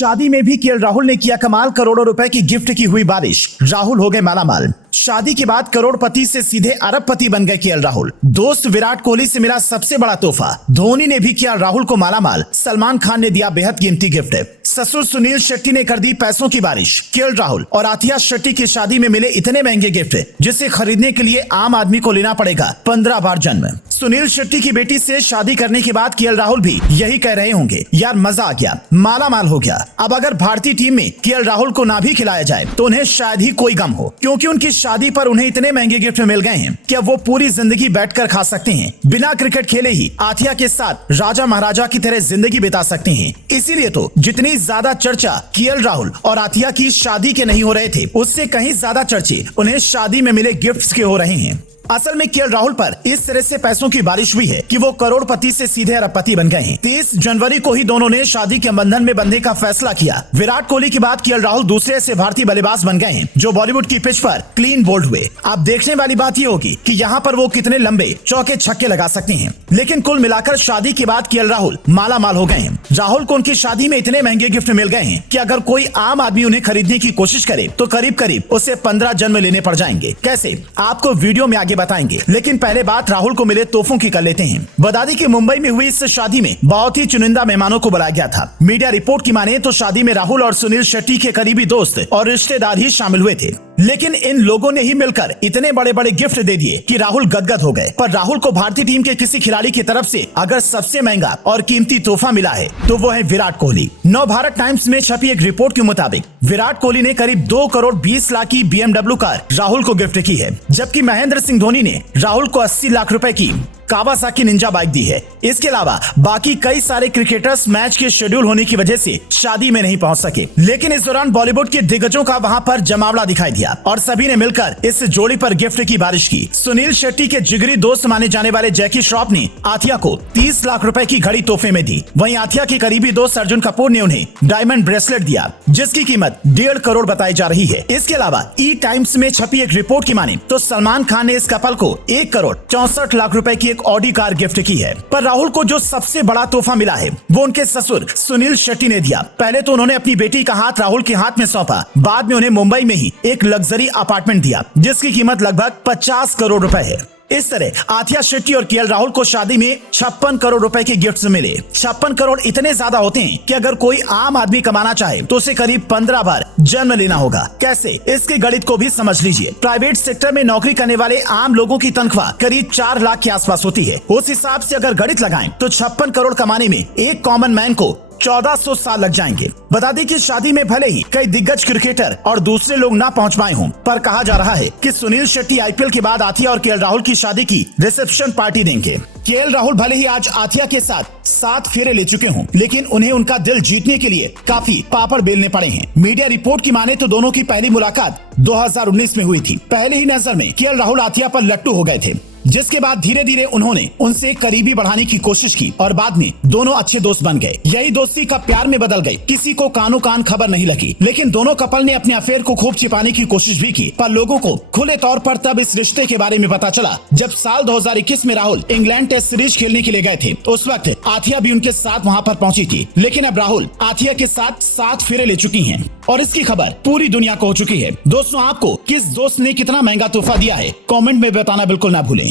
शादी में भी केएल राहुल ने किया कमाल, करोड़ों रुपए की गिफ्ट की हुई बारिश, राहुल हो गए मालामाल। शादी के बाद करोड़पति से सीधे अरबपति बन गए केएल राहुल। दोस्त विराट कोहली से मिला सबसे बड़ा तोहफा, धोनी ने भी किया राहुल को मालामाल, सलमान खान ने दिया बेहद कीमती गिफ्ट। ससुर सुनील शेट्टी ने कर दी पैसों की बारिश। केएल राहुल और आथिया शेट्टी की शादी में मिले इतने महंगे गिफ्ट जिसे खरीदने के लिए आम आदमी को लेना पड़ेगा 15 बार जन्म। सुनील शेट्टी की बेटी से शादी करने के बाद केएल राहुल भी यही कह रहे होंगे, यार मजा आ गया, मालामाल हो गया। अब अगर भारतीय टीम में केएल राहुल को ना भी खिलाया जाए तो उन्हें शायद ही कोई गम हो, क्योंकि उनकी शादी पर उन्हें इतने महंगे गिफ्ट मिल गए हैं कि अब वो पूरी जिंदगी बैठकर खा सकते हैं। बिना क्रिकेट खेले ही आथिया के साथ राजा महाराजा की तरह जिंदगी बिता सकते हैं। इसीलिए तो जितनी ज्यादा चर्चा केएल राहुल और आथिया की शादी के नहीं हो रहे थे, उससे कहीं ज्यादा चर्चे उन्हें शादी में मिले गिफ्ट्स के हो रहे हैं। असल में केएल राहुल पर इस तरह से पैसों की बारिश हुई है कि वो करोड़पति से सीधे अरबपति बन गए हैं। 30 जनवरी को ही दोनों ने शादी के बंधन में बंधने का फैसला किया। विराट कोहली के बाद केएल राहुल दूसरे ऐसे भारतीय बल्लेबाज बन गए हैं जो बॉलीवुड की पिच पर क्लीन बोल्ड हुए। अब देखने वाली बात ये होगी कि यहाँ पर वो कितने लंबे चौके छक्के लगा सकते हैं। लेकिन कुल मिलाकर शादी के बाद केएल राहुल माला माल हो गए हैं। राहुल को उनकी शादी में इतने महंगे गिफ्ट मिल गए हैं कि अगर कोई आम आदमी उन्हें खरीदने की कोशिश करे तो करीब करीब उसे 15 जन्म लेने पड़ जाएंगे। कैसे, आपको वीडियो में आगे बताएंगे, लेकिन पहले बात राहुल को मिले तोहफों की कर लेते हैं। बता दें कि मुंबई में हुई इस शादी में बहुत ही चुनिंदा मेहमानों को बुलाया गया था। मीडिया रिपोर्ट की माने तो शादी में राहुल और सुनील शेट्टी के करीबी दोस्त और रिश्तेदार ही शामिल हुए थे। लेकिन इन लोगों ने ही मिलकर इतने बड़े बड़े गिफ्ट दे दिए कि राहुल गदगद हो गए। पर राहुल को भारतीय टीम के किसी खिलाड़ी की तरफ से अगर सबसे महंगा और कीमती तोहफा मिला है तो वो है विराट कोहली। नवभारत टाइम्स में छपी एक रिपोर्ट के मुताबिक विराट कोहली ने करीब 2 करोड़ 20 लाख की BMW कार राहुल को गिफ्ट की है, जबकि महेंद्र सिंह धोनी ने राहुल को 80 लाख रुपए की कावासाकी निंजा बाइक दी है। इसके अलावा बाकी कई सारे क्रिकेटर्स मैच के शेड्यूल होने की वजह से शादी में नहीं पहुंच सके, लेकिन इस दौरान बॉलीवुड के दिग्गजों का वहां पर जमावड़ा दिखाई दिया और सभी ने मिलकर इस जोड़ी पर गिफ्ट की बारिश की। सुनील शेट्टी के जिगरी दोस्त माने जाने वाले जैकी श्रॉफ ने आथिया को 30 लाख रुपए की घड़ी तोहफे में दी। वहीं आथिया के करीबी दोस्त अर्जुन कपूर ने उन्हें डायमंड ब्रेसलेट दिया, जिसकी कीमत 1.5 करोड़ बताई जा रही है। इसके अलावा ई टाइम्स में छपी एक रिपोर्ट की माने तो सलमान खान ने इस कपल को 1 करोड़ 64 लाख रुपए की एक ऑडी कार गिफ्ट की है। पर राहुल को जो सबसे बड़ा तोहफा मिला है वो उनके ससुर सुनील शेट्टी ने दिया। पहले तो उन्होंने अपनी बेटी का हाथ राहुल के हाथ में सौंपा, बाद में उन्हें मुंबई में ही एक लग्जरी अपार्टमेंट दिया जिसकी कीमत लगभग 50 करोड़ रुपए है। इस तरह आथिया शेट्टी और केएल राहुल को शादी में 56 करोड़ रुपए के गिफ्ट्स मिले। 56 करोड़ इतने ज्यादा होते हैं कि अगर कोई आम आदमी कमाना चाहे तो उसे करीब 15 बार जन्म लेना होगा। कैसे, इसके गणित को भी समझ लीजिए। प्राइवेट सेक्टर में नौकरी करने वाले आम लोगों की तनख्वाह करीब 4 लाख के आसपास होती है। उस हिसाब से अगर गणित लगाएं तो 56 करोड़ कमाने में एक कॉमन मैन को 1400 साल लग जाएंगे। बता दें कि शादी में भले ही कई दिग्गज क्रिकेटर और दूसरे लोग ना पहुंच पाए हों, पर कहा जा रहा है कि सुनील शेट्टी IPL के बाद आथिया और केएल राहुल की शादी की रिसेप्शन पार्टी देंगे। केएल राहुल भले ही आज आथिया के साथ 7 फेरे ले चुके हों, लेकिन उन्हें उनका दिल जीतने के लिए काफी पापड़ बेलने पड़े हैं। मीडिया रिपोर्ट की माने तो दोनों की पहली मुलाकात 2019 में हुई थी। पहले ही नजर में केएल राहुल आथिया पर लट्टू हो गए थे, जिसके बाद धीरे धीरे उन्होंने उनसे करीबी बढ़ाने की कोशिश की और बाद में दोनों अच्छे दोस्त बन गए। यही दोस्ती कब प्यार में बदल गई, किसी को कानो कान खबर नहीं लगी। लेकिन दोनों कपल ने अपने अफेयर को खूब छिपाने की कोशिश भी की, पर लोगों को खुले तौर पर तब इस रिश्ते के बारे में पता चला जब साल 2021 में राहुल इंग्लैंड टेस्ट सीरीज खेलने के लिए गए थे। उस वक्त आथिया भी उनके साथ वहां पर पहुंची थी। लेकिन अब राहुल आथिया के साथ 7 फेरे ले चुकी हैं और इसकी खबर पूरी दुनिया को हो चुकी है। दोस्तों, आपको किस दोस्त ने कितना महंगा तोहफा दिया है, कमेंट में बताना बिल्कुल ना भूलें।